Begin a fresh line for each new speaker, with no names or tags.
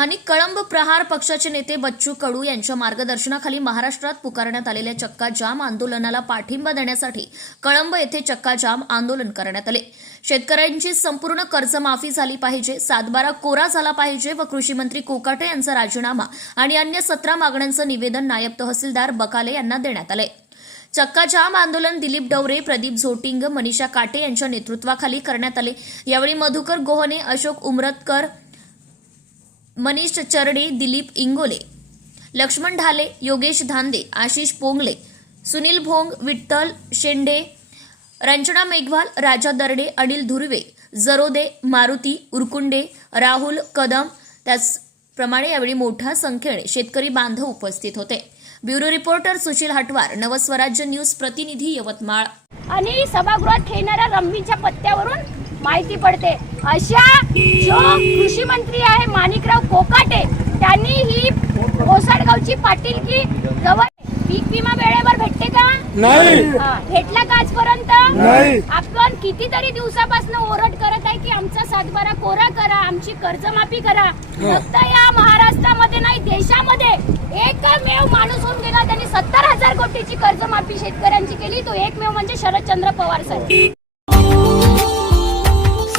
स्थानिक कळंब प्रहार पक्षाचे नेते बच्चू कडू यांच्या मार्गदर्शनाखाली महाराष्ट्रात पुकारण्यात आलेल्या चक्का जाम आंदोलनाला पाठिंबा देण्यासाठी कळंब येथे चक्का जाम आंदोलन करण्यात आले. शेतकऱ्यांची संपूर्ण कर्जमाफी झाली पाहिजे सातबारा कोरा झाला पाहिजे व कृषी मंत्री कोकाटे यांचा राजीनामा आणि अन्य सतरा मागण्यांचं निवेदन नायब तहसीलदार बकाले यांना देण्यात आले. चक्का जाम आंदोलन दिलीप डवरे प्रदीप झोटिंग मनीषा काटे यांच्या नेतृत्वाखाली करण्यात आले. यावेळी मधुकर गोहने अशोक उमरतकर मनीष चरडे दिलीप इंगोले लक्ष्मण ढाले योगेश धांदे आशिष पोंगले सुनील भोंग विठ्ठल शेंडे रंजना मेघवाल राजा दर्डे अनिल धुर्वे जरोदे मारुती उरकुंडे राहुल कदम त्याचप्रमाणे यावेळी मोठ्या संख्येने शेतकरी बांधव उपस्थित होते. Bureau reporter Sushil Hatwar Navswarajya news प्रतिनिधी यवतमाळ.
आणि सभागृहात खेळणाऱ्या रम्मीच्या पत्त्यावरून माहिती पडते. अशा जो कृषी मंत्री आहे माणिकराव कोकाटे त्यांनी ही ओसाडगावची पाटील की जवळ पीक विमा वेळेवर भेटते का?
नाही.
भेटला का आजपर्यंत?
नाही.
आपण कितीतरी दिवसापासून ओरड करत आहे की आमचा सातबारा कोरा करा आमची कर्जमाफी करा. फक्त या महाराष्ट्रामध्ये नाही देशामध्ये एकमेव माणूस होऊन गेला. त्यांनी सत्तर हजार कोटीची कर्जमाफी शेतकऱ्यांची केली. तो एकमेव म्हणजे शरदचंद्र पवार साहेब.